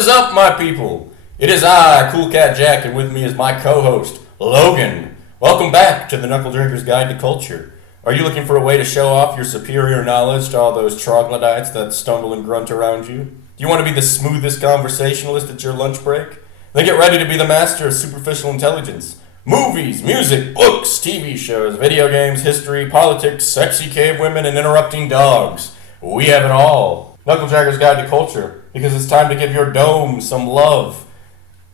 is up, my people? It is I, Cool Cat Jack, and with me is my co-host, Logan. Welcome back to the Knuckle Drinker's Guide to Culture. Are you looking for a way to show off your superior knowledge to all those troglodytes that stumble and grunt around you? Do you want to be the smoothest conversationalist at your lunch break? Then get ready to be the master of superficial intelligence. Movies, music, books, TV shows, video games, history, politics, sexy cave women, and interrupting dogs. We have it all. Knuckle Drinker's Guide to Culture, because it's time to give your dome some love.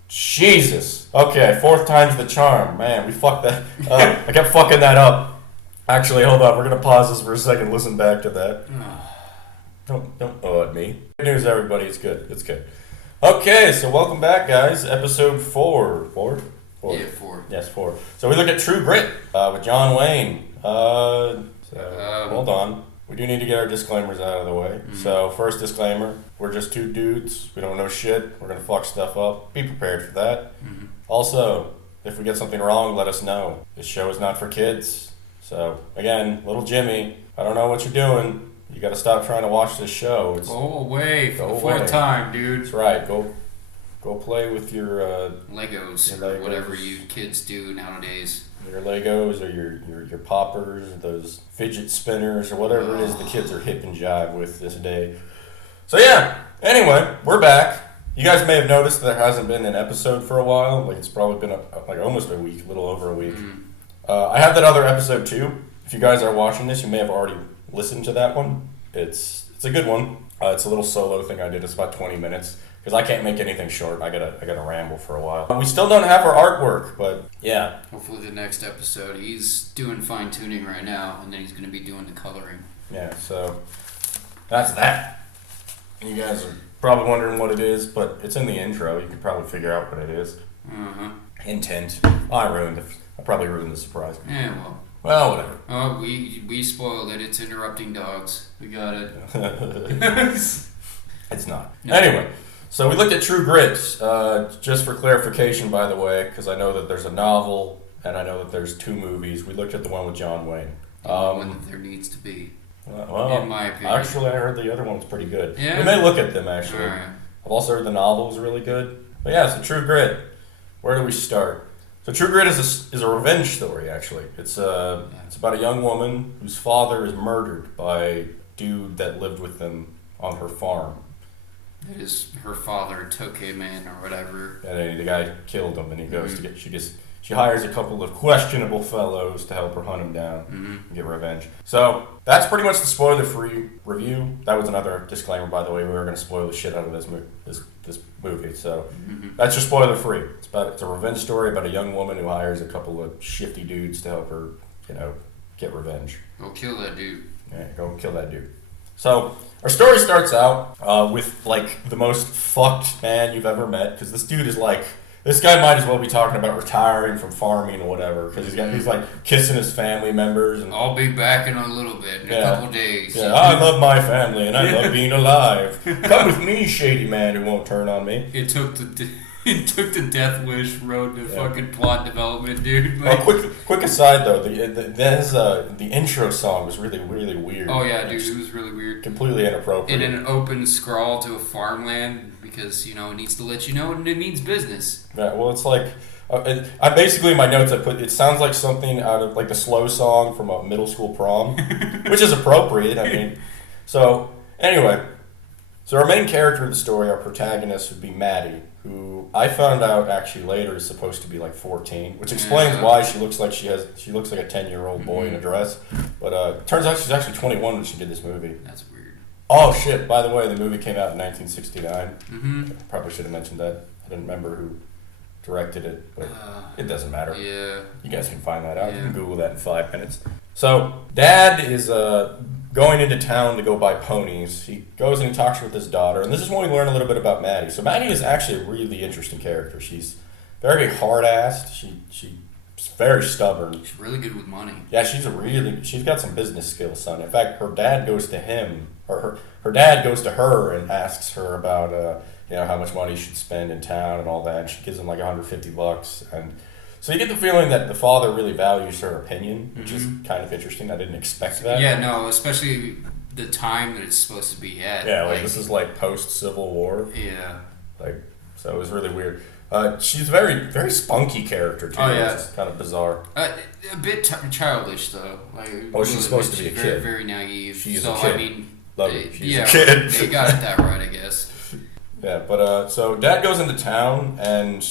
Jesus. Okay, fourth time's the charm. Man, we fucked that. I kept fucking that up. Actually, hold on. We're going to pause this for a second. Listen back to that. Don't owe it me. Good news, everybody. It's good. It's good. Okay, so welcome back, guys. Episode 4. 4? Yeah, 4. Yes, 4. So we look at True Grit with John Wayne. Hold on. We do need to get our disclaimers out of the way. Mm-hmm. So, first disclaimer, we're just two dudes. We don't know shit. We're going to fuck stuff up. Be prepared for that. Mm-hmm. Also, if we get something wrong, let us know. This show is not for kids. So, again, little Jimmy, I don't know what you're doing. You got to stop trying to watch this show. Go away for the fourth time, dude. That's right. Go play with your Legos or whatever you kids do nowadays. Your Legos or your poppers, or those fidget spinners, or whatever it is the kids are hip and jive with this day. So yeah, anyway, we're back. You guys may have noticed there hasn't been an episode for a while. Like it's probably been like almost a week, a little over a week. Mm-hmm. I have that other episode too. If you guys are watching this, you may have already listened to that one. It's a good one. It's a little solo thing I did. It's about 20 minutes. Because I can't make anything short. I gotta ramble for a while. We still don't have our artwork, but yeah. Hopefully the next episode, he's doing fine tuning right now, and then he's gonna be doing the coloring. Yeah, so that's that. You guys are probably wondering what it is, but it's in the intro. You can probably figure out what it is. Uh-huh. Intent. I probably ruined the surprise. Yeah, well. Well, whatever. Oh, we spoiled it. It's interrupting dogs. We got it. It's not. No. Anyway. So we looked at True Grit, just for clarification, by the way, because I know that there's a novel and I know that there's 2 movies. We looked at the one with John Wayne. The one that there needs to be, well, in my opinion. Actually, I heard the other one was pretty good. Yeah? We may look at them, actually. All right. I've also heard the novel was really good. But yeah, so True Grit. Where do we start? So True Grit is a revenge story, actually. It's about a young woman whose father is murdered by a dude that lived with them on her farm. It is her father took him in or whatever. And the guy killed him, and he goes to get. She hires a couple of questionable fellows to help her hunt him down and get revenge. So that's pretty much the spoiler-free review. That was another disclaimer, by the way. We were going to spoil the shit out of this movie. So that's just spoiler-free. It's a revenge story about a young woman who hires a couple of shifty dudes to help her, get revenge. Go kill that dude. Yeah, go kill that dude. So our story starts out with like the most fucked man you've ever met, because this dude is like, this guy might as well be talking about retiring from farming or whatever, because he's like kissing his family members. And I'll be back in a little bit, in a couple days. Yeah, I love my family and I love being alive. Come with me, shady man who won't turn on me. It took the Death Wish road to fucking plot development, dude. Like, quick aside though, the intro song was really, really weird. Oh yeah, dude, it was really weird. Completely inappropriate. In an open scrawl to a farmland because it needs to let you know and it means business. Yeah, well, it's like I basically in my notes I put it sounds like something out of like the slow song from a middle school prom, which is appropriate. I mean, so anyway, so our main character of the story, our protagonist, would be Maddie, who I found out actually later is supposed to be like 14, which explains why she looks like she looks like a 10-year-old boy in a dress. But it turns out she's actually 21 when she did this movie. That's weird. Oh shit! By the way, the movie came out in 1969. Mm-hmm. Probably should have mentioned that. I didn't remember who directed it, but it doesn't matter. Yeah. You guys can find that out. Yeah. You can Google that in 5 minutes. So, Dad is going into town to go buy ponies. He goes and he talks with his daughter, and this is when we learn a little bit about Maddie. So, Maddie is actually a really interesting character. She's very hard-assed. She's very stubborn. She's really good with money. Yeah, she's got some business skills, son. In fact, her dad goes to him, or her dad goes to her and asks her about how much money she should spend in town and all that. And she gives him like $150, and so you get the feeling that the father really values her opinion, which is kind of interesting. I didn't expect that. Yeah, no, especially the time that it's supposed to be at. Yeah, like this is like post-Civil War. Yeah. Like, so it was really weird. She's a very, very spunky character, too. Oh, yeah. It's kind of bizarre. A bit childish, though. Like, Oh, she's supposed to be a very, kid. very naive. She's so, a kid. I mean, Love it. She's a kid. They got it that right, I guess. Yeah, but so Dad goes into town, and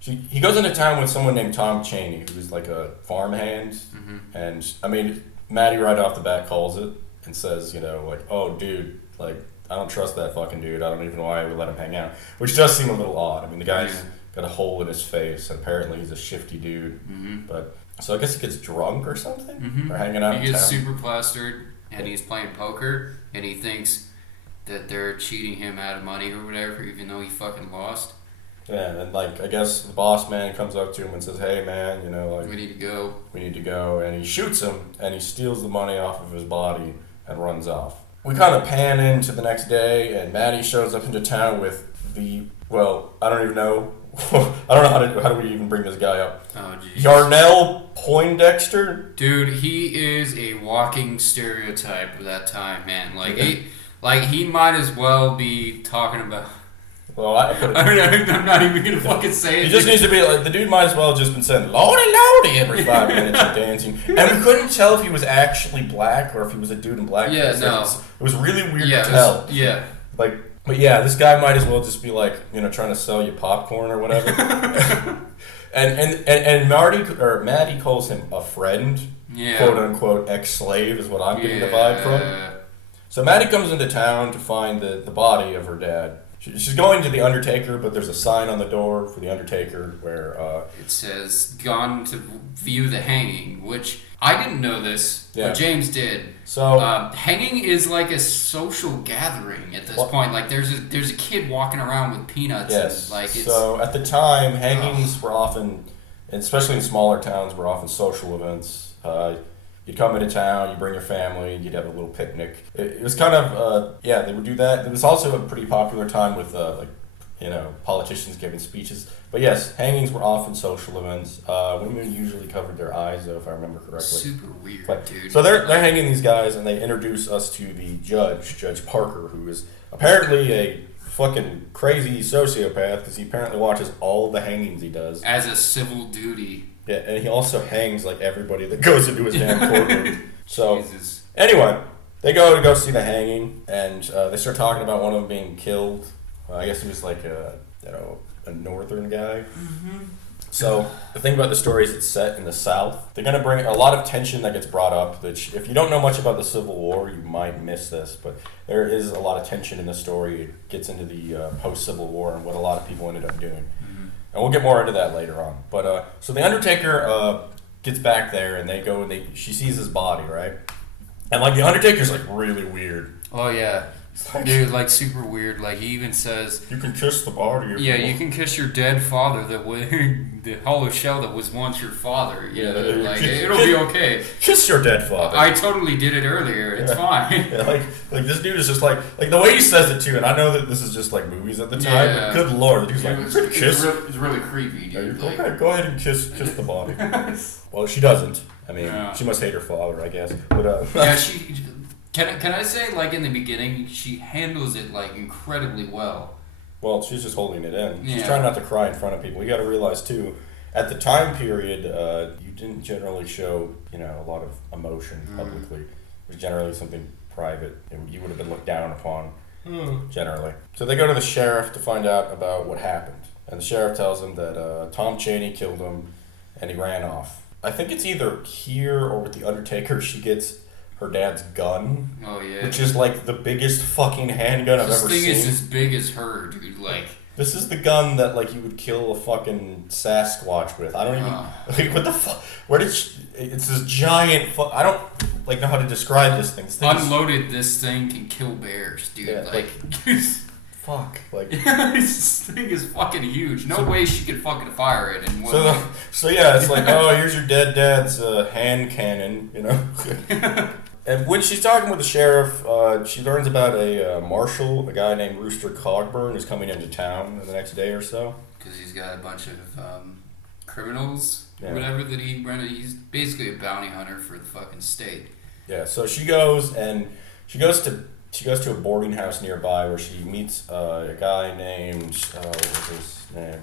he goes into town with someone named Tom Chaney, who's like a farmhand. Mm-hmm. And I mean, Maddie right off the bat calls it and says, you know, like, oh, dude, like, I don't trust that fucking dude. I don't even know why I would let him hang out. Which does seem a little odd. I mean, the guy's got a hole in his face, and apparently he's a shifty dude. Mm-hmm. But so I guess he gets drunk or something, mm-hmm. or hanging out in town. He gets super plastered, and he's playing poker, and he thinks that they're cheating him out of money or whatever, even though he fucking lost. Yeah, and like I guess the boss man comes up to him and says, "Hey man, you know, like We need to go. we need to go," and he shoots him and he steals the money off of his body and runs off. We kind of pan into the next day, and Maddie shows up into town with I don't even know. I don't know how do we even bring this guy up. Oh, jeez. Yarnell Poindexter? Dude, he is a walking stereotype of that time, man. Like he might as well be talking about. Well, I'm not even gonna fucking say it. He just needs to be like, the dude might as well have just been saying "Lordy, Lordy" every 5 minutes and dancing. And we couldn't tell if he was actually black or if he was a dude in black. Yeah, no. It was really weird to tell. Like, But yeah, this guy might as well just be like, you know, trying to sell you popcorn or whatever. and Maddie calls him a friend, quote unquote ex-slave is what I'm getting the vibe from. So Maddie comes into town to find the body of her dad. She's going to the Undertaker, but there's a sign on the door for the Undertaker where it says "Gone to view the hanging," which I didn't know this, but James did. So hanging is like a social gathering at this point. Like there's a kid walking around with peanuts. Yes. And, like so at the time, hangings were often, especially in smaller towns, were often social events. You'd come into town, you bring your family, you'd have a little picnic. It was kind of, they would do that. It was also a pretty popular time with, politicians giving speeches. But yes, hangings were often social events. Women usually covered their eyes, though, if I remember correctly. Super weird, dude. So they're hanging these guys, and they introduce us to the judge, Judge Parker, who is apparently a fucking crazy sociopath, because he apparently watches all the hangings he does. As a civil duty. Yeah, and he also hangs like everybody that goes into his damn courtroom. So, Jesus. Anyway, they go see the hanging, and they start talking about one of them being killed. I guess he was like a northern guy. Mm-hmm. So the thing about the story is it's set in the South. They're going to bring a lot of tension that gets brought up. Which, if you don't know much about the Civil War, you might miss this. But there is a lot of tension in the story. It gets into the post-Civil War and what a lot of people ended up doing. And we'll get more into that later on. But so the Undertaker gets back there, and they go and she sees his body, right? And like the Undertaker's like really weird. Oh yeah, dude, like super weird. Like he even says, "You can kiss the body." You can kiss your dead father, the hollow shell that was once your father. Like it'll be okay. Kiss your dead father. I totally did it earlier. It's fine. Yeah, like this dude is just like the way he says it too. And I know that this is just like movies at the time, but good lord, the dude's like, "Kiss." It's really creepy, dude. Okay, go ahead and kiss the body. Well, she doesn't. I mean, she must hate her father, I guess. But yeah, she. Can I say, like, in the beginning, she handles it, like, incredibly well. Well, she's just holding it in. Yeah. She's trying not to cry in front of people. You got to realize, too, at the time period, you didn't generally show, a lot of emotion publicly. It was generally something private. You would have been looked down upon, generally. So they go to the sheriff to find out about what happened. And the sheriff tells them that Tom Chaney killed him, and he ran off. I think it's either here or with the Undertaker she gets her dad's gun. Oh, yeah. Which is like the biggest fucking handgun I've ever seen. This thing is as big as her, dude. Like, this is the gun that like you would kill a fucking Sasquatch with. I don't even like what the fuck. Where did it's this giant? I don't know how to describe this thing. Unloaded, this thing can kill bears, dude. Yeah, fuck. Like this thing is fucking huge. No way she could fucking fire it in one. So yeah, it's like, oh, here's your dead dad's hand cannon, And when she's talking with the sheriff, she learns about a marshal, a guy named Rooster Cogburn, who's coming into town in the next day or so. Because he's got a bunch of criminals, or whatever, that he's basically a bounty hunter for the fucking state. Yeah, so she goes to she goes to a boarding house nearby where she meets a guy named what was his name?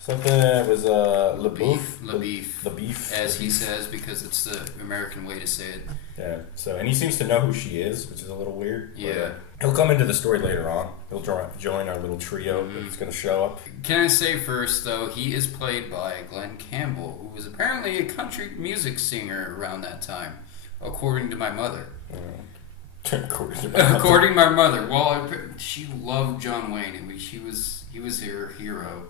Something that was LaBeef, as he says, because it's the American way to say it. Yeah. So, and he seems to know who she is, which is a little weird. Yeah. But, he'll come into the story later on. He'll join our little trio that's going to show up. Can I say first, though, he is played by Glenn Campbell, who was apparently a country music singer around that time, according to my mother. According to my mother. Well, she loved John Wayne, and he was her hero,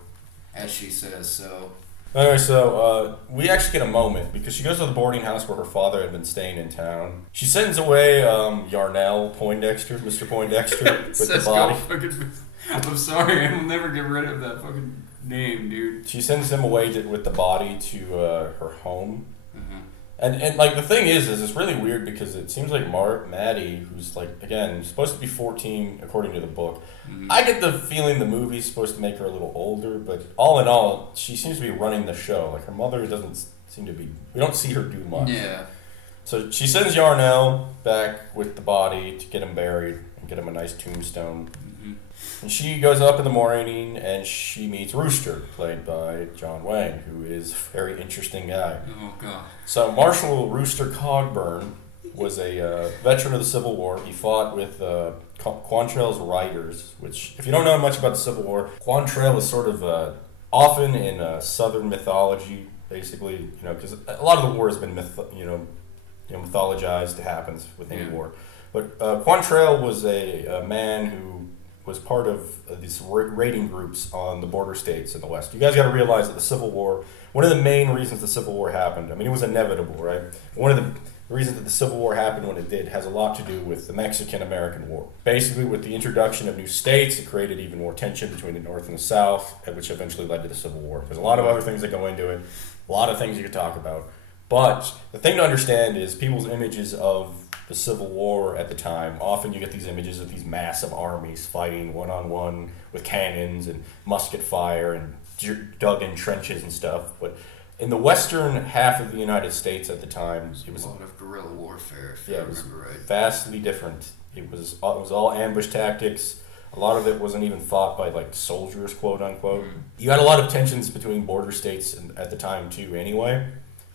as she says. So. Anyway, so we actually get a moment because she goes to the boarding house where her father had been staying in town. She sends away Yarnell Poindexter, Mr. Poindexter, with the body. I'm sorry, I will never get rid of that fucking name, dude. She sends him away with the body to her home. Mm-hmm. And like the thing is it's really weird because it seems like Maddie, who's like, again, supposed to be 14 according to the book. Mm-hmm. I get the feeling the movie's supposed to make her a little older, but all in all, she seems to be running the show. Like her mother doesn't seem to be. We don't see her do much. Yeah. So she sends Yarnell back with the body to get him buried and get him a nice tombstone. Mm-hmm. And she goes up in the morning and she meets Rooster, played by John Wayne, who is a very interesting guy. Oh, God. So Marshal Rooster Cogburn was a veteran of the Civil War. He fought with Quantrell's Riders, which, if you don't know much about the Civil War, Quantrell is sort of often in Southern mythology, basically, because a lot of the war has been mythologized. It happens with any war. But Quantrell was a man who was part of these raiding groups on the border states in the West. You guys got to realize that the Civil War, one of the main reasons the Civil War happened, I mean, it was inevitable, right? One of the reasons that the Civil War happened when it did has a lot to do with the Mexican-American War. Basically, with the introduction of new states, it created even more tension between the North and the South, which eventually led to the Civil War. There's a lot of other things that go into it, a lot of things you could talk about. But the thing to understand is people's images of the Civil War at the time, often you get these images of these massive armies fighting one-on-one with cannons and musket fire and dug in trenches and stuff. But in the western half of the United States at the time, it was a lot of guerrilla warfare, if I remember right. Vastly different. It was all ambush tactics. A lot of it wasn't even fought by like soldiers, quote unquote. Mm-hmm. You had a lot of tensions between border states at the time too. Anyway,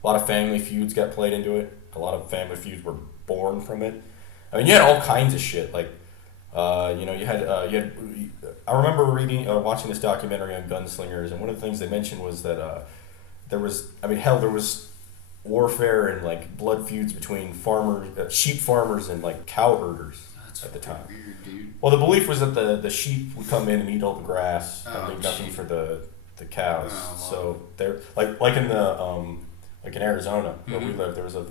a lot of family feuds got played into it. A lot of family feuds were born from it. I mean, you had all kinds of shit. Like, you had. I remember watching this documentary on gunslingers, and one of the things they mentioned was that there was warfare and like blood feuds between sheep farmers and like cow herders at the time. Weird, dude. Well, the belief was that the sheep would come in and eat all the grass and leave nothing for the cows. So they're like in the like in Arizona where we live, there was a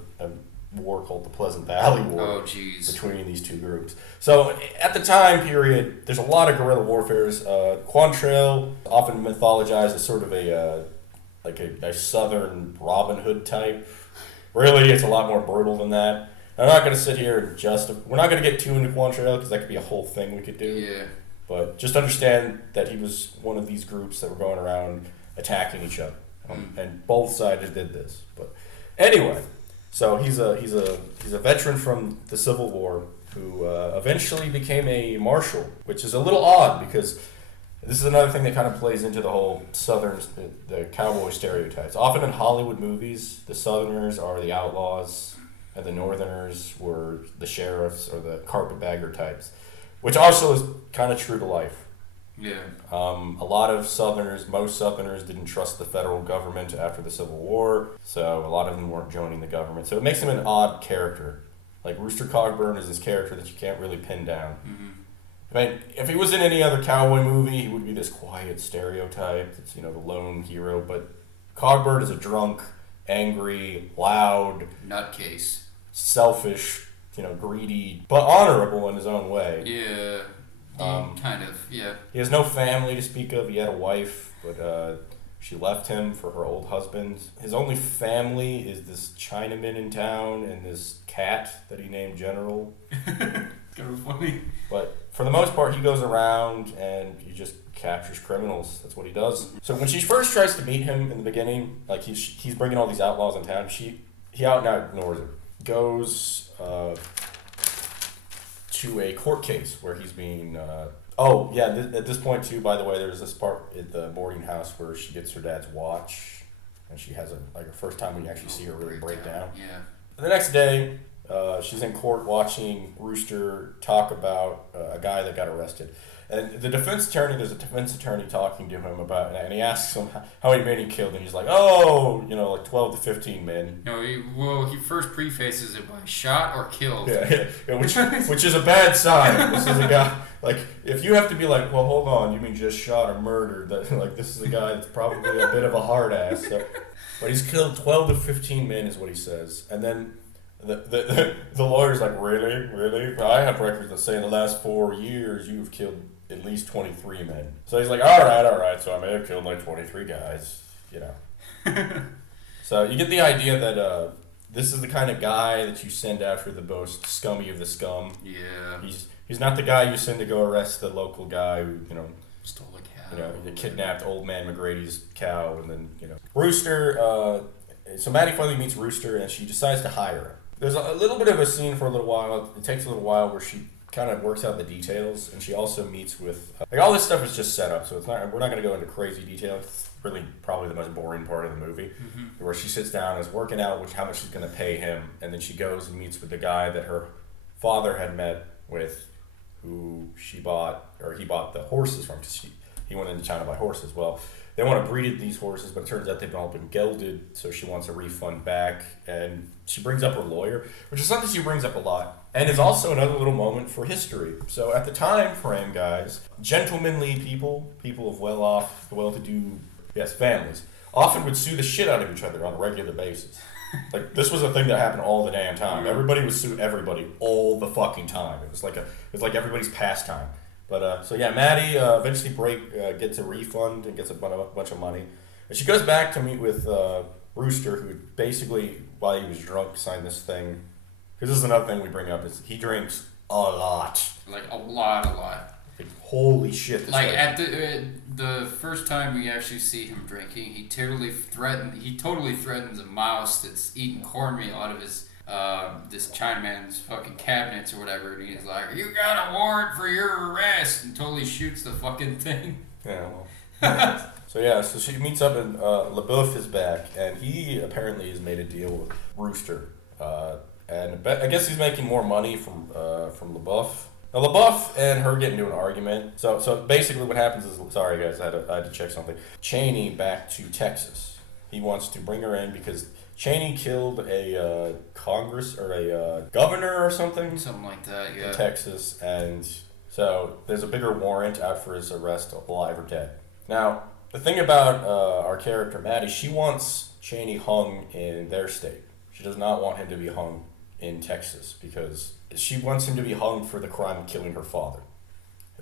war called the Pleasant Valley War between these two groups. So at the time period, there's a lot of guerrilla warfares. Quantrell, often mythologized as sort of a southern Robin Hood type. Really, it's a lot more brutal than that. I'm not going to sit here and we're not going to get too into Quantrell because that could be a whole thing we could do. Yeah. But just understand that he was one of these groups that were going around attacking each other. And both sides did this. But anyway, so he's a veteran from the Civil War who eventually became a marshal, which is a little odd because this is another thing that kind of plays into the whole the cowboy stereotypes. Often in Hollywood movies, the Southerners are the outlaws and the Northerners were the sheriffs or the carpetbagger types, which also is kind of true to life. Yeah. Most Southerners didn't trust the federal government after the Civil War, so a lot of them weren't joining the government. So it makes him an odd character. Like Rooster Cogburn is this character that you can't really pin down. Mm-hmm. I mean, if he was in any other cowboy movie, he would be this quiet stereotype. It's, the lone hero. But Cogburn is a drunk, angry, loud, nutcase, selfish, greedy, but honorable in his own way. Yeah. Kind of, yeah. He has no family to speak of. He had a wife, but she left him for her old husband. His only family is this Chinaman in town and this cat that he named General. Kind of funny. But for the most part, he goes around and he just captures criminals. That's what he does. So when she first tries to meet him in the beginning, like he's bringing all these outlaws in town, he out and out ignores her. Goes... to a court case where he's being. At this point too. By the way, there's this part at the boarding house where she gets her dad's watch, and she has her first time when you actually see her really break down. Yeah. The next day, she's in court watching Rooster talk about a guy that got arrested. And there's a defense attorney talking to him about it, and he asks him how many men he killed, and he's like, 12 to 15 men. No, he first prefaces it by shot or killed. Yeah, which is a bad sign. This is a guy, if you have to be like, well, hold on, you mean just shot or murdered, this is a guy that's probably a bit of a hard ass. So, but he's killed 12 to 15 men is what he says. And then the lawyer's like, really? I have records that say in the last 4 years you've killed at least 23 men. So he's like, all right, so I may have killed 23 guys, So you get the idea that this is the kind of guy that you send after the most scummy of the scum. Yeah. He's not the guy you send to go arrest the local guy who, stole a cow. He kidnapped old man McGrady's cow, and then, Rooster, so Maddie finally meets Rooster, and she decides to hire him. There's a little bit of a scene for a little while. It takes a little while where she kind of works out the details, and she also meets with all this stuff is just set up, so we're not going to go into crazy detail. It's really probably the most boring part of the movie, where she sits down and is working out how much she's going to pay him, and then she goes and meets with the guy that her father had met with, who he bought the horses from, because he went into town to buy horses. Well, they want to breed these horses, but it turns out they've all been gelded, so she wants a refund back, and she brings up her lawyer, which is something she brings up a lot, and is also another little moment for history. So at the time frame, guys, gentlemanly people of well-off, well-to-do, families, often would sue the shit out of each other on a regular basis. This was a thing that happened all the damn time. Everybody would sue everybody all the fucking time. It was like everybody's pastime. But Maddie eventually gets a refund and gets a bunch of money, and she goes back to meet with Rooster, who basically, while he was drunk, signed this thing. Because this is another thing we bring up, is he drinks a lot. A lot. Holy shit! At the first time we actually see him drinking, he totally threatens a mouse that's eating cornmeal out of his this Chinaman's fucking cabinets or whatever, and he's like, "You got a warrant for your arrest," and totally shoots the fucking thing. Yeah. Well. So she meets up, and LaBeouf is back, and he apparently has made a deal with Rooster, and I guess he's making more money from LaBeouf. Now, LaBeouf and her get into an argument. So basically what happens is, sorry guys, I had to check something. Cheney back to Texas. He wants to bring her in because Cheney killed a Congress or a governor or something. Something like that, yeah. In Texas, and so there's a bigger warrant out for his arrest, alive or dead. Now, the thing about our character, Maddie, she wants Cheney hung in their state. She does not want him to be hung in Texas because she wants him to be hung for the crime of killing her father.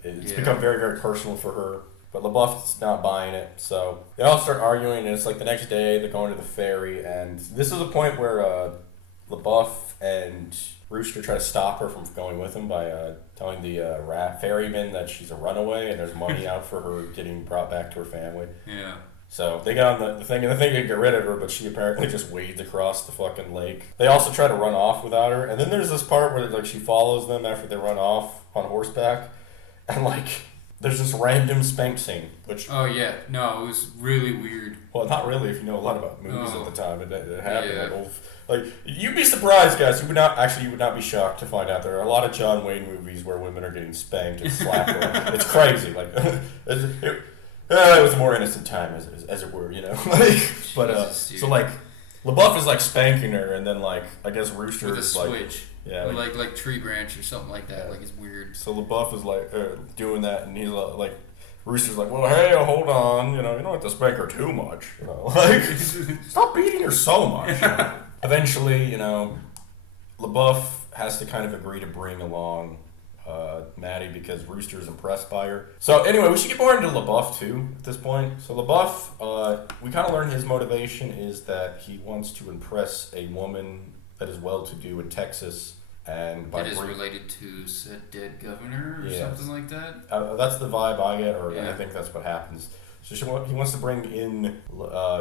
It's become very, very personal for her. But LaBeouf's not buying it, so they all start arguing, and it's like the next day they're going to the ferry, and this is a point where LaBeouf and Rooster try to stop her from going with him by telling the ferryman that she's a runaway and there's money out for her getting brought back to her family. Yeah. So they got on the thing, and the thing can get rid of her, but she apparently just wades across the fucking lake. They also try to run off without her, and then there's this part where she follows them after they run off on horseback, and there's this random spank scene, which... Oh, yeah. No, it was really weird. Well, not really, if you know a lot about movies at the time. It happened. Yeah. You'd be surprised, guys. You would not be shocked to find out there are a lot of John Wayne movies where women are getting spanked and slapped. It's crazy. It was a more innocent time, as it were, LaBeouf is spanking her, and then I guess Rooster with a is switch. Yeah, like tree branch or something like that. Yeah. It's weird. So LaBeouf is doing that, and he's Rooster's well, hey, hold on, you don't have to spank her too much, stop beating her so much. Eventually, LaBeouf has to kind of agree to bring along Maddie because Rooster is impressed by her. So anyway, we should get more into LaBeouf too at this point. So LaBeouf, we kind of learn his motivation is that he wants to impress a woman that is well-to-do in Texas, and by that is related to said dead governor or something like that. That's the vibe I get, I think that's what happens. So he wants to bring in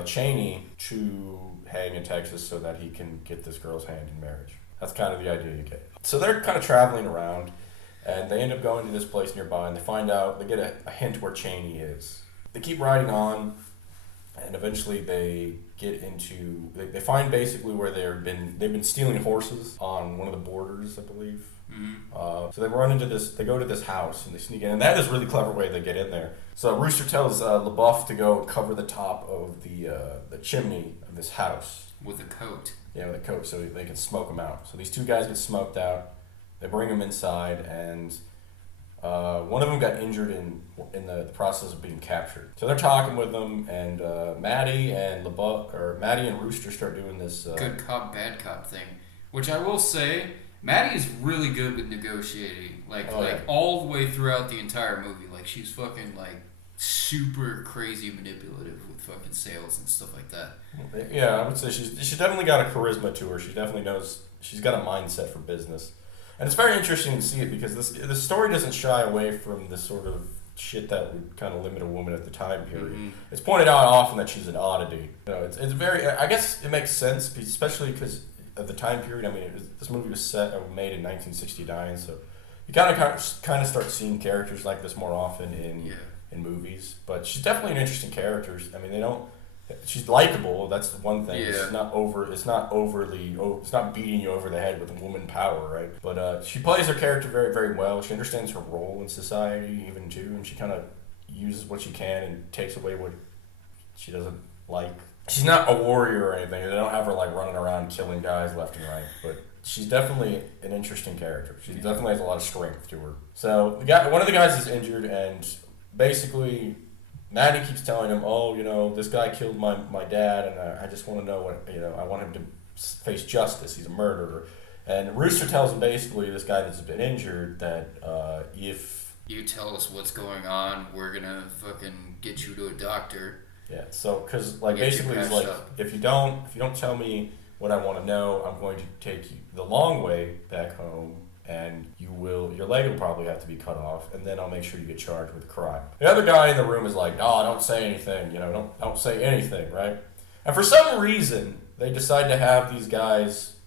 Cheney to hang in Texas so that he can get this girl's hand in marriage. That's kind of the idea you get. So they're kind of traveling around, And they end up going to this place nearby, and they get a hint where Cheney is. They keep riding on, and eventually they they find basically where they've been stealing horses on one of the borders, I believe. Mm-hmm. So they go to this house, and they sneak in, and that is a really clever way they get in there. So Rooster tells LaBeouf to go cover the top of the chimney of this house. With a coat. Yeah, with a coat, so they can smoke them out. So these two guys get smoked out. They bring them inside, and one of them got injured in the process of being captured. So they're talking with them, and Maddie and Rooster start doing this good cop, bad cop thing. Which I will say, Maddie is really good with negotiating. Like all the way throughout the entire movie. Like she's fucking like super crazy manipulative with fucking sales and stuff like that. Yeah, I would say she's definitely got a charisma to her. She definitely knows. She's got a mindset for business. And it's very interesting to see it because the story doesn't shy away from the sort of shit that would kind of limit a woman at the time period. Mm-hmm. It's pointed out often that she's an oddity. You know, it's very. I guess it makes sense, especially because of the time period. I mean, this movie was made in 1969, so you kind of start seeing characters like this more often in movies. But she's definitely an interesting character. I mean, she's likable. That's the one thing. Yeah. It's not beating you over the head with woman power, right? But she plays her character very, very well. She understands her role in society, even too, and she kind of uses what she can and takes away what she doesn't like. She's not a warrior or anything. They don't have her like running around killing guys left and right, but she's definitely an interesting character. She definitely has a lot of strength to her. So one of the guys is injured, and basically Maddie keeps telling him, "Oh, you know, this guy killed my dad, and I just want to know what, you know, I want him to face justice. He's a murderer." And Rooster tells him basically, this guy that's been injured, that if you tell us what's going on, we're gonna fucking get you to a doctor. Yeah. So, because like basically, he's like, if you don't tell me what I want to know, I'm going to take you the long way back home. And your leg will probably have to be cut off, and then I'll make sure you get charged with a crime. The other guy in the room is like, "No, don't say anything. You know, don't say anything, right?" And for some reason, they decide to have these guys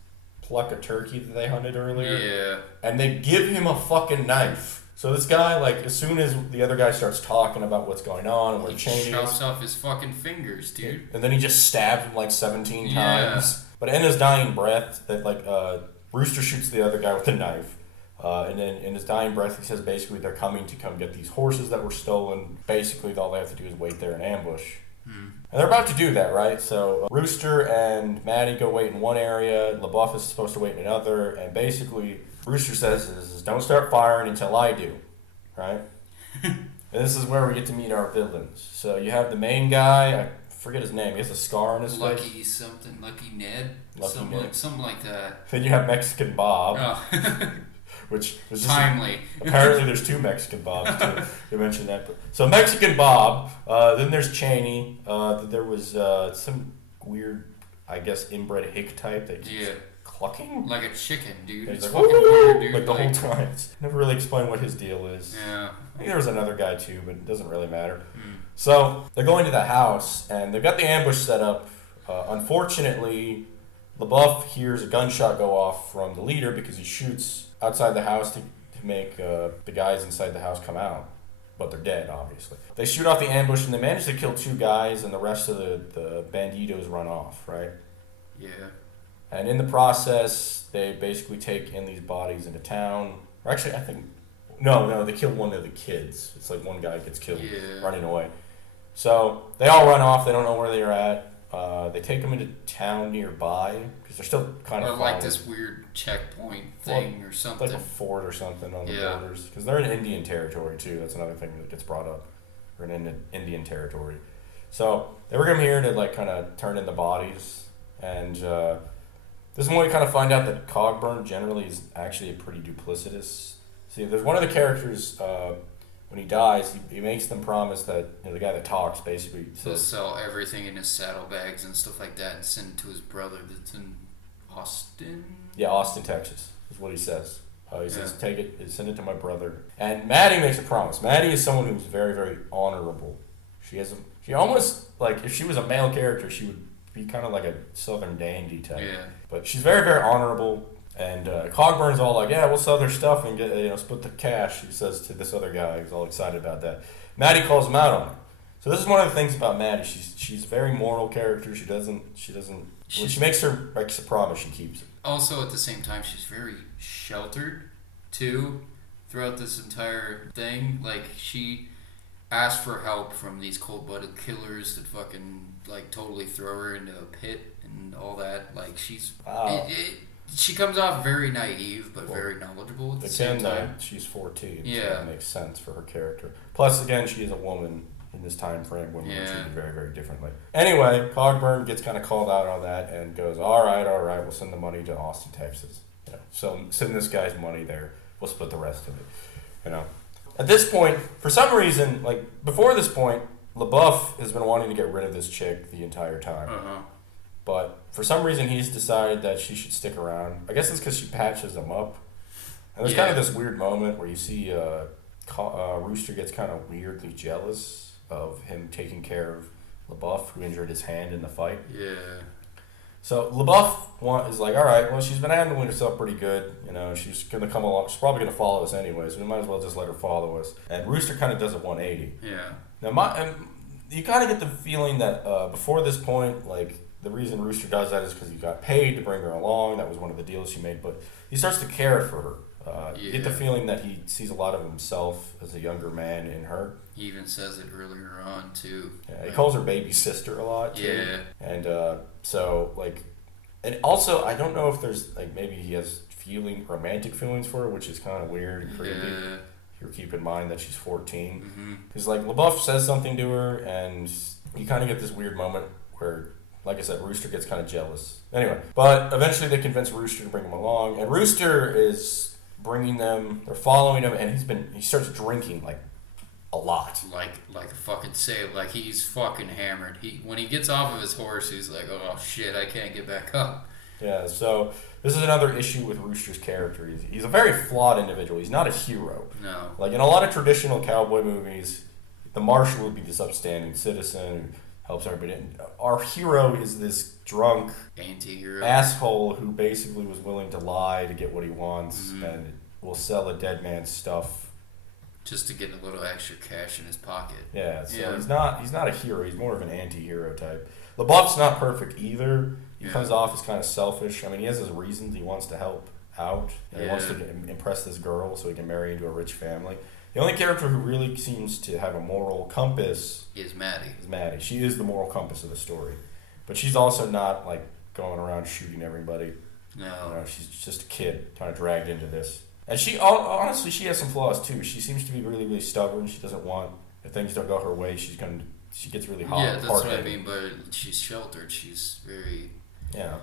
pluck a turkey that they hunted earlier. Yeah. And they give him a fucking knife. So this guy, like, as soon as the other guy starts talking about what's going on and where Cheney is, chops off his fucking fingers, dude. And then he just stabs him like 17 times. But in his dying breath, Rooster shoots the other guy with a knife. And then in his dying breath, he says basically they're coming to come get these horses that were stolen. Basically, all they have to do is wait there and ambush. And they're about to do that, right? So Rooster and Maddie go wait in one area. LaBeouf is supposed to wait in another. And basically, Rooster says, "Don't start firing until I do," right? And this is where we get to meet our villains. So you have the main guy. I forget his name. He has a scar on his face. Lucky Ned. Something like that. Then you have Mexican Bob. Oh. Which was just timely. Apparently, there's two Mexican Bobs too. You mentioned that. So Mexican Bob. Then there's Cheney. There was some weird, I guess, inbred hick type that keeps clucking like a chicken, dude. It's like, fucking weird, dude. Like the whole time. It's never really explained what his deal is. Yeah. I think there was another guy too, but it doesn't really matter. So they're going to the house, and they've got the ambush set up. Unfortunately, LaBeouf hears a gunshot go off from the leader because he shoots outside the house to make the guys inside the house come out. But they're dead, obviously. They shoot off the ambush, and they manage to kill two guys, and the rest of the banditos run off, right? Yeah. And in the process, they basically take in these bodies into town. Or actually, I think... No, they kill one of the kids. It's like one guy gets killed running away. So they all run off. They don't know where they're at. They take them into town nearby because they're still kind of like this weird checkpoint thing or something, like a fort or something on the borders, because they're in Indian territory too. That's another thing that gets brought up. We're in Indian territory, so they bring them here to like kind of turn in the bodies, and this is when we kind of find out that Cogburn generally is actually a pretty duplicitous. See, there's one of the characters. When he dies, he makes them promise that, you know, the guy that talks basically says he'll sell everything in his saddlebags and stuff like that and send it to his brother that's in Austin? Yeah, Austin, Texas is what he says. He says, "Take it, send it to my brother." And Maddie makes a promise. Maddie is someone who's very, very honorable. She almost, like, if she was a male character, she would be kind of like a Southern dandy type. Yeah. But she's very, very honorable. And Cogburn's all like, yeah, we'll sell their stuff and get split the cash. He says to this other guy, he's all excited about that. Maddie calls him out on it. So this is one of the things about Maddie. She's a very moral character. She doesn't. When she makes a promise, she keeps it. Also, at the same time, she's very sheltered too throughout this entire thing. Like, she asked for help from these cold-blooded killers that fucking like totally throw her into a pit and all that. Like, she's she comes off very naive but very knowledgeable at the same time. She's 14. Yeah, so that makes sense for her character. Plus, again, she is a woman in this time frame when we're treated very, very differently. Anyway, Cogburn gets kind of called out on that and goes, all right, we'll send the money to Austin, Texas. So send this guy's money there. We'll split the rest of it. At this point, for some reason, like before this point, LaBeouf has been wanting to get rid of this chick the entire time. But for some reason, he's decided that she should stick around. I guess it's because she patches him up. And there's kind of this weird moment where you see Rooster gets kind of weirdly jealous of him taking care of LaBeouf, who injured his hand in the fight. Yeah. So LaBeouf is like, all right, well, she's been handling herself pretty good. She's going to come along. She's probably going to follow us anyway, so we might as well just let her follow us. And Rooster kind of does a 180. Yeah. Now, you kind of get the feeling that before this point, like, the reason Rooster does that is because he got paid to bring her along. That was one of the deals she made. But he starts to care for her. You get the feeling that he sees a lot of himself as a younger man in her. He even says it earlier on, too. Yeah, he calls her baby sister a lot, too. Yeah. And so, like... And also, I don't know if there's, like, maybe he has romantic feelings for her, which is kind of weird and creepy. Yeah. You keep in mind that she's 14. Because, like, LaBeouf says something to her, and you kind of get this weird moment where... Like I said, Rooster gets kind of jealous. Anyway, but eventually they convince Rooster to bring him along, and Rooster is bringing them. They're following him, and he starts drinking like a lot. Like a fucking sailor. Like he's fucking hammered. When he gets off of his horse, he's like, oh shit, I can't get back up. Yeah. So this is another issue with Rooster's character. He's a very flawed individual. He's not a hero. No. Like in a lot of traditional cowboy movies, the marshal would be this upstanding citizen who helps everybody. Our hero is this drunk anti-hero asshole who basically was willing to lie to get what he wants and will sell a dead man's stuff just to get a little extra cash in his pocket. Yeah, so he's not a hero. He's more of an anti-hero type. LaBeouf's not perfect either. He comes off as kind of selfish. I mean, he has his reasons. He wants to help out. And he wants to impress this girl so he can marry into a rich family. The only character who really seems to have a moral compass is Maddie. She is the moral compass of the story. But she's also not, like, going around shooting everybody. No. She's just a kid kind of dragged into this. And honestly, she has some flaws, too. She seems to be really, really stubborn. She doesn't want, if things don't go her way, she gets really hot. Yeah, that's what I mean, but she's sheltered. She's very... Yeah.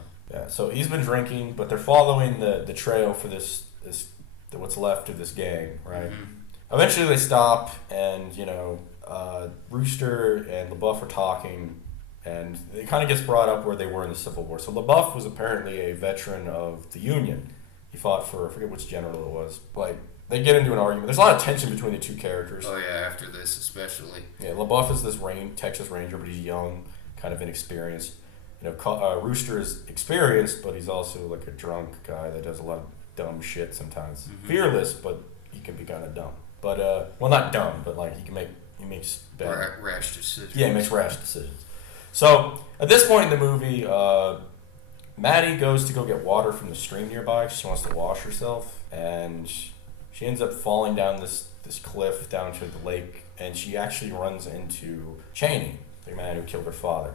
So he's been drinking, but they're following the trail for this what's left of this gang, right? Eventually they stop, and, Rooster and LaBeouf are talking, and it kind of gets brought up where they were in the Civil War. So LaBeouf was apparently a veteran of the Union. He fought for, I forget which general it was. Like, they get into an argument. There's a lot of tension between the two characters. Oh, yeah, after this especially. Yeah, LaBeouf is this Texas Ranger, but he's young, kind of inexperienced. Rooster is experienced, but he's also like a drunk guy that does a lot of dumb shit sometimes. Fearless, but he can be kind of dumb. But, well, not dumb, but like he makes bad... rash decisions. Yeah, he makes rash decisions. So, at this point in the movie, Maddie goes to go get water from the stream nearby. She wants to wash herself, and she ends up falling down this cliff down to the lake, and she actually runs into Cheney, the man who killed her father.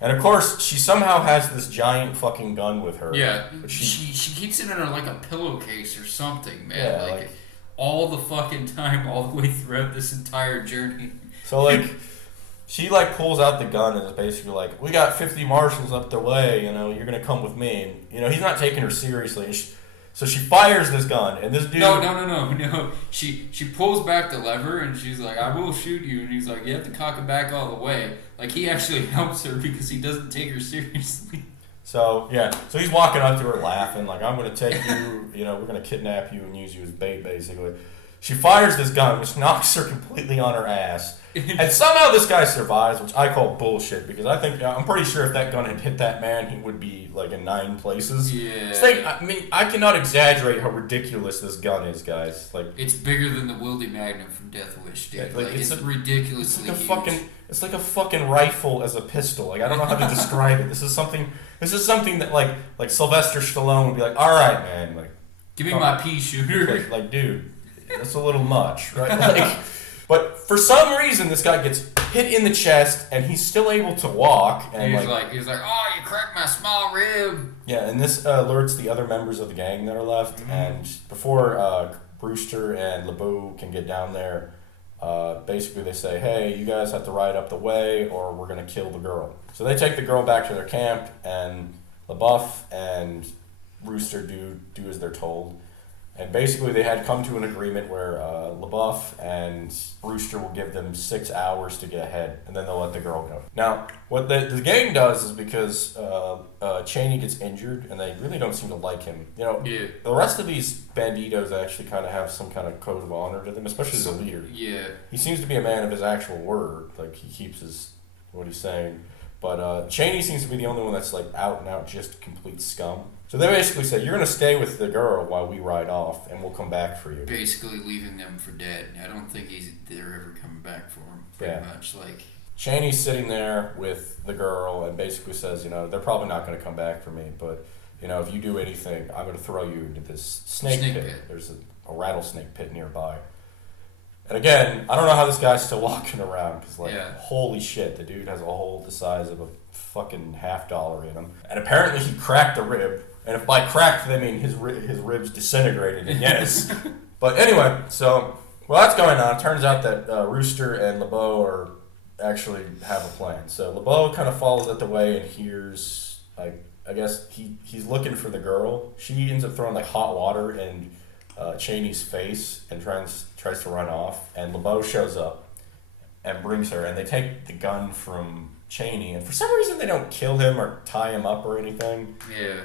And of course, she somehow has this giant fucking gun with her. Yeah, she keeps it in her like a pillowcase or something, man. Yeah, like all the fucking time, all the way throughout this entire journey. So like, she like pulls out the gun and is basically like, "We got 50 marshals up the way. You're gonna come with me." And he's not taking her seriously. So she fires this gun, and this dude... No. She pulls back the lever, and she's like, "I will shoot you." And he's like, "You have to cock it back all the way." Like, he actually helps her because he doesn't take her seriously. So, yeah. So he's walking up to her laughing, like, "I'm going to take you, we're going to kidnap you and use you as bait, basically." She fires this gun, which knocks her completely on her ass. And somehow this guy survives, which I call bullshit, because I'm pretty sure if that gun had hit that man, he would be like in 9 places. Yeah. I cannot exaggerate how ridiculous this gun is, guys. Like, it's bigger than the Wildy Magnum from Death Wish, dude. Yeah, it's ridiculously huge. It's like a fucking rifle as a pistol. Like, I don't know how to describe it. This is something that like Sylvester Stallone would be like, all right, man, like, give me my pea shooter. Like, dude, that's a little much, right? Like, but for some reason, this guy gets hit in the chest, and he's still able to walk. And he's like, oh, you cracked my small rib. Yeah, and this alerts the other members of the gang that are left. Mm-hmm. And before Brewster and LeBeau can get down there, basically they say, hey, you guys have to ride up the way, or we're going to kill the girl. So they take the girl back to their camp, and LaBeouf and Brewster do as they're told. And basically, they had come to an agreement where LaBeouf and Brewster will give them 6 hours to get ahead, and then they'll let the girl go. Now, what the gang does is because Chaney gets injured, and they really don't seem to like him. You know, yeah. The rest of these banditos actually kind of have some kind of code of honor to them, especially the leader. Yeah. He seems to be a man of his actual word. Like, he keeps what he's saying. But Chaney seems to be the only one that's like out and out just complete scum. So they basically say, you're going to stay with the girl while we ride off, and we'll come back for you. Basically leaving them for dead. I don't think they're ever coming back for him, pretty much. Like, Chaney's sitting there with the girl and basically says, they're probably not going to come back for me, but, if you do anything, I'm going to throw you into this snake pit. There's a rattlesnake pit nearby. And again, I don't know how this guy's still walking around, because, holy shit, the dude has a hole the size of a fucking $50 in him. And apparently he cracked a rib. And if by cracked they mean his ribs disintegrated, and yes. But anyway, so while that's going on, it turns out that Rooster and LeBeau actually have a plan. So LeBeau kind of follows it the way and hears, like, I guess he's looking for the girl. She ends up throwing like hot water in Chaney's face and tries to run off. And LeBeau shows up and brings her, and they take the gun from Chaney. And for some reason they don't kill him or tie him up or anything. Yeah.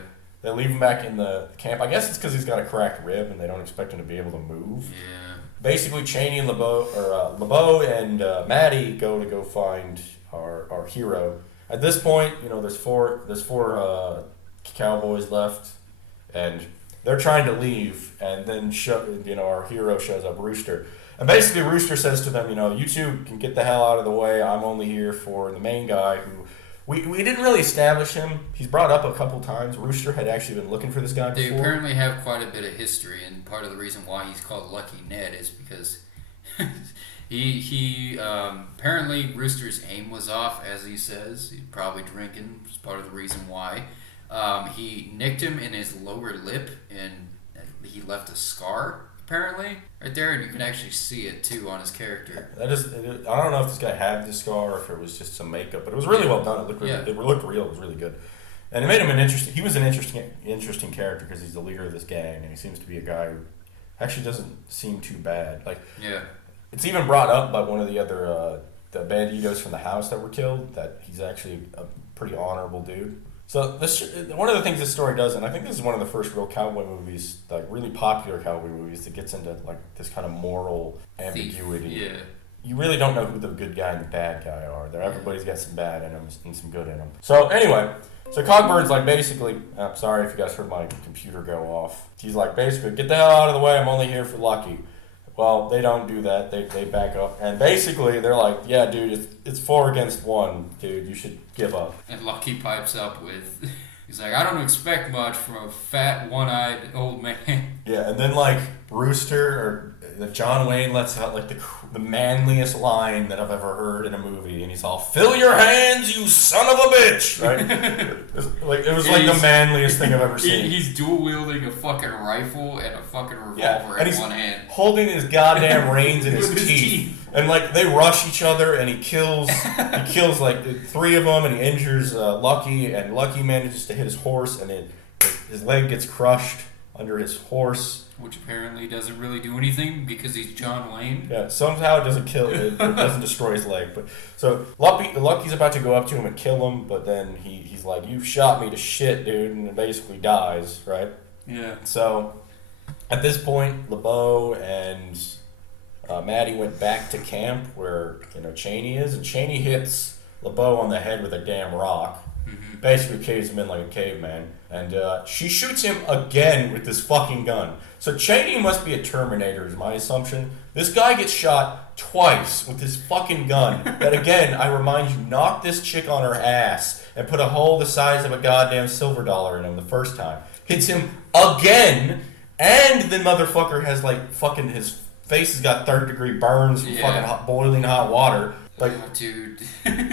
They leave him back in the camp. I guess it's because he's got a cracked rib and they don't expect him to be able to move. Yeah. Basically, Chaney and LeBeau and Maddie go find our hero. At this point, there's four cowboys left, and they're trying to leave. And then our hero shows up, Rooster. And basically, Rooster says to them, you two can get the hell out of the way. I'm only here for the main guy who. We didn't really establish him. He's brought up a couple times. Rooster had actually been looking for this guy before. They apparently have quite a bit of history, and part of the reason why he's called Lucky Ned is because he apparently Rooster's aim was off, as he says. He's probably drinking, was part of the reason why. He nicked him in his lower lip, and he left a scar, apparently, right there, and you can actually see it too on his character. I don't know if this guy had this scar or if it was just some makeup, but it was really well done. It looked real. It was really good, and it made him He was an interesting character because he's the leader of this gang, and he seems to be a guy who actually doesn't seem too bad. Like, it's even brought up by one of the other the banditos from the house that were killed that he's actually a pretty honorable dude. So one of the things this story does, and I think this is one of the first real cowboy movies, like really popular cowboy movies, that gets into like this kind of moral ambiguity. Yeah. You really don't know who the good guy and the bad guy are. Everybody's got some bad in them and some good in them. So anyway, Cogbird's like basically, I'm sorry if you guys heard my computer go off. He's like basically, get the hell out of the way. I'm only here for Lucky. Well, they don't do that. They back up. And basically, they're like, yeah, dude, it's 4 against 1. Dude, you should give up. And Lucky pipes up with, he's like, I don't expect much from a fat, one-eyed old man. Yeah, and then, like, Rooster or John Wayne lets out, like, the manliest line that I've ever heard in a movie. And he's all, fill your hands, you son of a bitch! Right? It was the manliest thing I've ever seen. He's dual-wielding a fucking rifle and a fucking revolver in one hand. Holding his goddamn reins in his teeth. And, like, they rush each other, and he kills, like, 3 of them, and he injures Lucky, and Lucky manages to hit his horse, and his leg gets crushed under his horse. Which apparently doesn't really do anything because he's John Wayne. Yeah, somehow it doesn't kill it doesn't destroy his leg. But so Lucky's about to go up to him and kill him, but then he's like, you shot me to shit, dude, and basically dies, right? Yeah. So at this point, LeBeau and Maddie went back to camp where Cheney is, and Cheney hits LeBeau on the head with a damn rock. Basically caves him in like a caveman. And she shoots him again with this fucking gun. So Cheney must be a Terminator, is my assumption. This guy gets shot twice with this fucking gun. That again, I remind you, knocked this chick on her ass and put a hole the size of a goddamn silver dollar in him the first time. Hits him again, and the motherfucker has like fucking, his face has got third-degree burns from fucking boiling hot water. Like, oh, dude.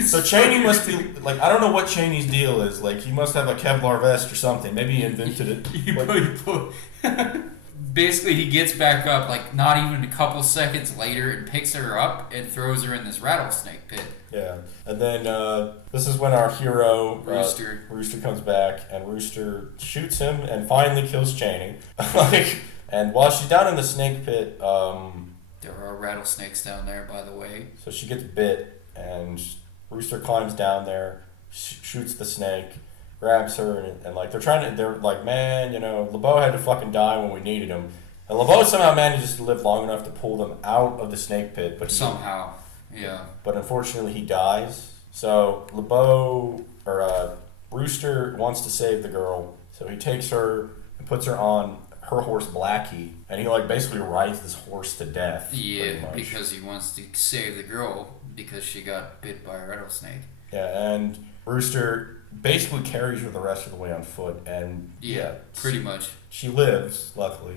So Cheney must be like, I don't know what Cheney's deal is. Like, he must have a Kevlar vest or something. Maybe he invented it. Basically, he gets back up like not even a couple seconds later and picks her up and throws her in this rattlesnake pit. Yeah, and then this is when our hero Rooster comes back, and Rooster shoots him and finally kills Cheney. And while she's down in the snake pit, there are rattlesnakes down there, by the way. So she gets bit, and Rooster climbs down there, shoots the snake, grabs her, and like they're like, man, LeBeau had to fucking die when we needed him. And LeBeau somehow manages to live long enough to pull them out of the snake pit, but somehow, yeah. But unfortunately, he dies. So Rooster wants to save the girl, so he takes her and puts her on her horse Blackie, and he like basically rides this horse to death. Yeah, because he wants to save the girl because she got bit by a rattlesnake. Yeah, and Rooster basically carries her the rest of the way on foot, and pretty much. She lives, luckily,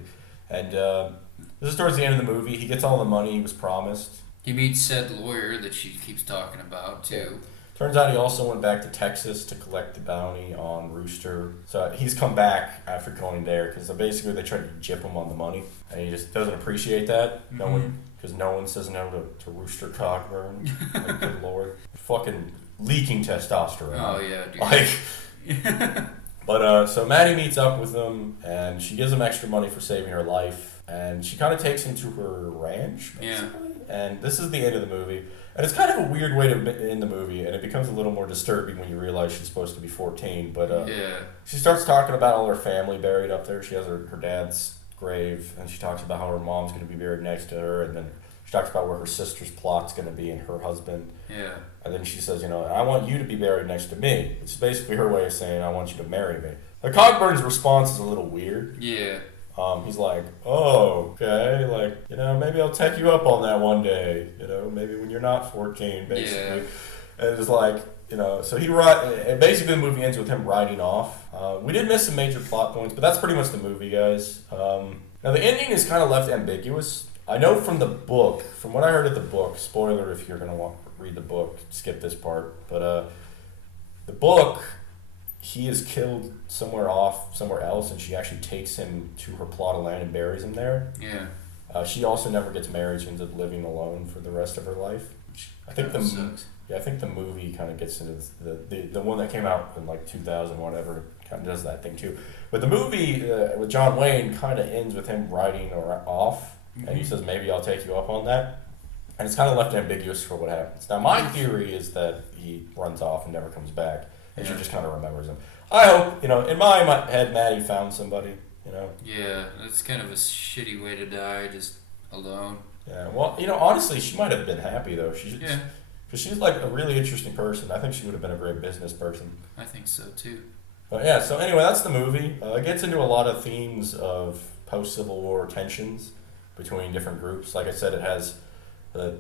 and this is towards the end of the movie. He gets all the money he was promised. He meets said lawyer that she keeps talking about too. Yeah. Turns out he also went back to Texas to collect the bounty on Rooster. So he's come back after going there because basically they tried to gyp him on the money, and he just doesn't appreciate that. Because no one says no to Rooster Cogburn. Like, good lord, fucking leaking testosterone. Oh yeah, dude. But so Maddie meets up with him, and she gives him extra money for saving her life, and she kind of takes him to her ranch, basically. And this is the end of the movie. And it's kind of a weird way to end the movie, and it becomes a little more disturbing when you realize she's supposed to be 14. But she starts talking about all her family buried up there. She has her dad's grave, and she talks about how her mom's going to be buried next to her, and then she talks about where her sister's plot's going to be and her husband. Yeah. And then she says, I want you to be buried next to me. It's basically her way of saying, I want you to marry me. Like, Cogburn's response is a little weird. Yeah. He's like, oh, okay, like, maybe I'll take you up on that one day, maybe when you're not 14, basically. Yeah. And it's like, so and basically the movie ends with him riding off. We did miss some major plot points, but that's pretty much the movie, guys. Now, the ending is kind of left ambiguous. I know from the book, from what I heard of the book, spoiler if you're going to read the book, skip this part, but the book, he is killed somewhere else, and she actually takes him to her plot of land and buries him there. Yeah. She also never gets married. She ends up living alone for the rest of her life. I think I think the movie kind of gets into the one that came out in like 2000, whatever, kind of does that thing too. But the movie with John Wayne kind of ends with him riding off, and he says, maybe I'll take you up on that. And it's kind of left ambiguous for what happens. Now, my theory is that he runs off and never comes back. And she just kind of remembers him. I hope, in my head, Maddie found somebody, Yeah, that's kind of a shitty way to die, just alone. Yeah, well, honestly, she might have been happy, though. Because she's, like, a really interesting person. I think she would have been a great business person. I think so, too. But, yeah, so anyway, that's the movie. It gets into a lot of themes of post-Civil War tensions between different groups. Like I said, it has...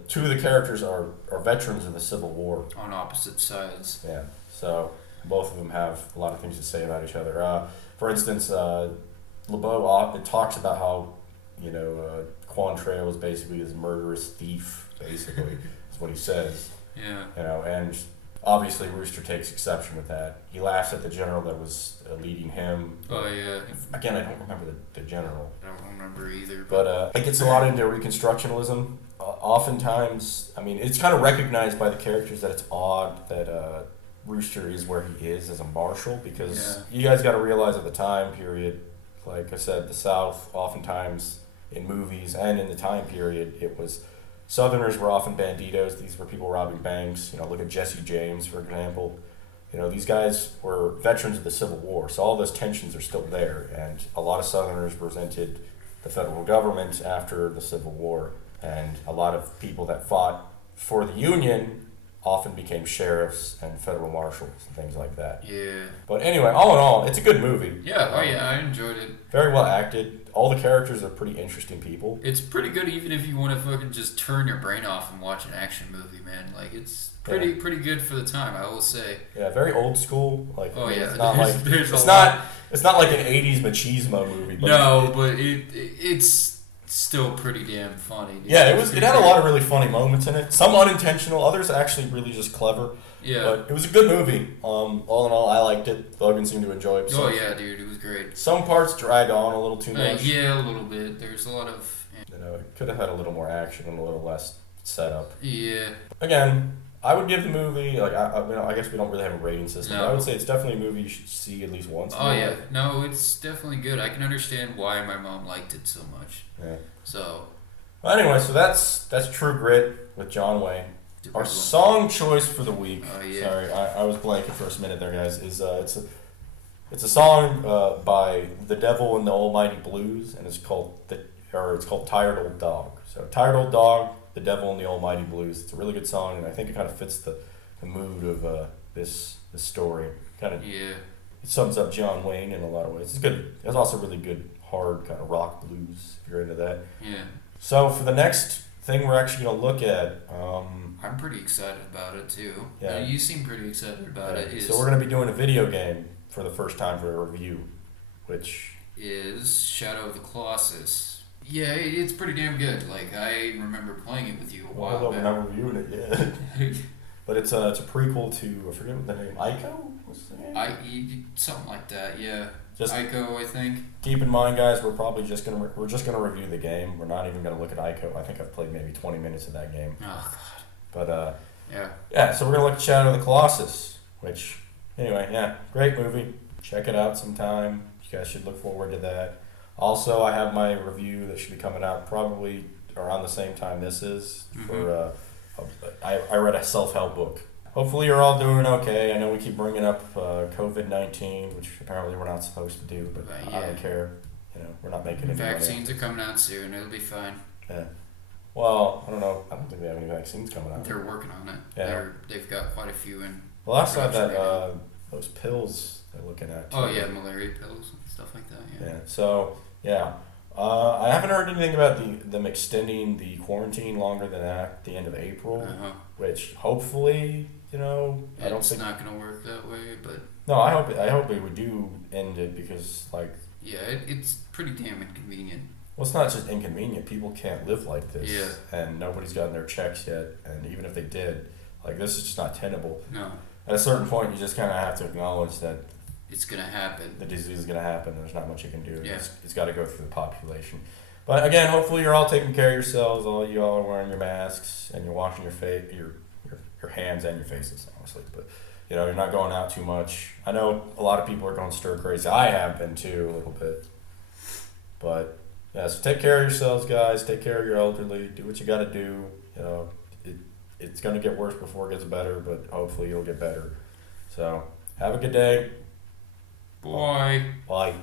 two of the characters are veterans of the Civil War. On opposite sides. Yeah, so... both of them have a lot of things to say about each other. For instance, LeBeau talks about how, Quantrill is basically his murderous thief, basically, is what he says. Yeah. And obviously Rooster takes exception with that. He laughs at the general that was leading him. Oh, yeah. Again, I don't remember the general. I don't remember either. But it gets a lot into Reconstructionism. Oftentimes, it's kind of recognized by the characters that it's odd that... Rooster is where he is as a marshal, because you guys got to realize at the time period, like I said, the South oftentimes in movies and in the time period, it was Southerners were often banditos. These were people robbing banks. Look at Jesse James, for example. These guys were veterans of the Civil War, so all those tensions are still there, and a lot of Southerners resented the federal government after the Civil War. and a lot of people that fought for the Union often became sheriffs and federal marshals and things like that. Yeah. But anyway, all in all, it's a good movie. Yeah. Oh yeah, I enjoyed it. Very well acted. All the characters are pretty interesting people. It's pretty good even if you want to fucking just turn your brain off and watch an action movie, man. Like it's pretty good for the time, I will say. Yeah, very old school. Like it's not it's not like an '80s machismo movie. But but it's still pretty damn funny. Dude. Yeah, it had a lot of really funny moments in it. Some unintentional, others actually really just clever. Yeah. But it was a good movie. All in all, I liked it. Logan seemed to enjoy it. Oh yeah, dude, it was great. Some parts drag on a little too much. Yeah, a little bit. There's a lot of it could have had a little more action and a little less setup. Yeah. Again, I would give the movie I guess we don't really have a rating system. No. But I would say it's definitely a movie you should see at least once. Oh yeah, no, it's definitely good. I can understand why my mom liked it so much. Yeah. So. Well, anyway, so that's True Grit with John Wayne. Our song choice for the week. Oh yeah. Sorry, I was blanking for a minute there, guys. Is it's a song by The Devil and the Almighty Blues, and it's called Tired Old Dog. So Tired Old Dog, The Devil and the Almighty Blues. It's a really good song, and I think it kind of fits the mood of this story. Kind of it sums up John Wayne in a lot of ways. It's good. It's also really good hard kind of rock blues if you're into that. Yeah. So for the next thing we're actually going to look at, I'm pretty excited about it too. Yeah. You seem pretty excited about it. So we're going to be doing a video game for the first time for a review, which is Shadow of the Colossus. Yeah, it's pretty damn good. Like I remember playing it with you a while back. We're not reviewing it yet. But it's a prequel to, I forget what the name, Ico? What's the name? Something like that. Yeah. Just Ico, I think. Keep in mind, guys, we're probably just gonna review the game. We're not even gonna look at Ico. I think I've played maybe 20 minutes of that game. Oh God. But yeah. So we're gonna look at Shadow of the Colossus, which anyway, yeah, great movie. Check it out sometime. You guys should look forward to that. Also, I have my review that should be coming out probably around the same time this is. For I read a self-help book. Hopefully you're all doing okay. I know we keep bringing up COVID-19, which apparently we're not supposed to do, but I don't care. We're not making any vaccines money. are coming out soon. It'll be fine. Yeah. Well, I don't know. I don't think they have any vaccines coming out. They're working on it. Yeah. They've got quite a few in. Well, I saw that those pills they're looking at. Oh yeah, malaria pills and stuff like that. Yeah. Yeah. So yeah. I haven't heard anything about them extending the quarantine longer than the end of April, which hopefully, I don't think it's not going to work that way. But no, I hope we do end it because it's pretty damn inconvenient. Well, it's not just inconvenient. People can't live like this, and nobody's gotten their checks yet. And even if they did, this is just not tenable. No. At a certain point, you just kind of have to acknowledge that it's going to happen. The disease is going to happen. There's not much you can do. Yeah. It's got to go through the population. But again, hopefully you're all taking care of yourselves. All you all are wearing your masks and you're washing your face, your hands and your faces, honestly. But you're not going out too much. I know a lot of people are going stir crazy. I have been too a little bit. But yeah, so take care of yourselves, guys. Take care of your elderly. Do what you got to do. It's going to get worse before it gets better, but hopefully you'll get better. So have a good day. Bye. Bye.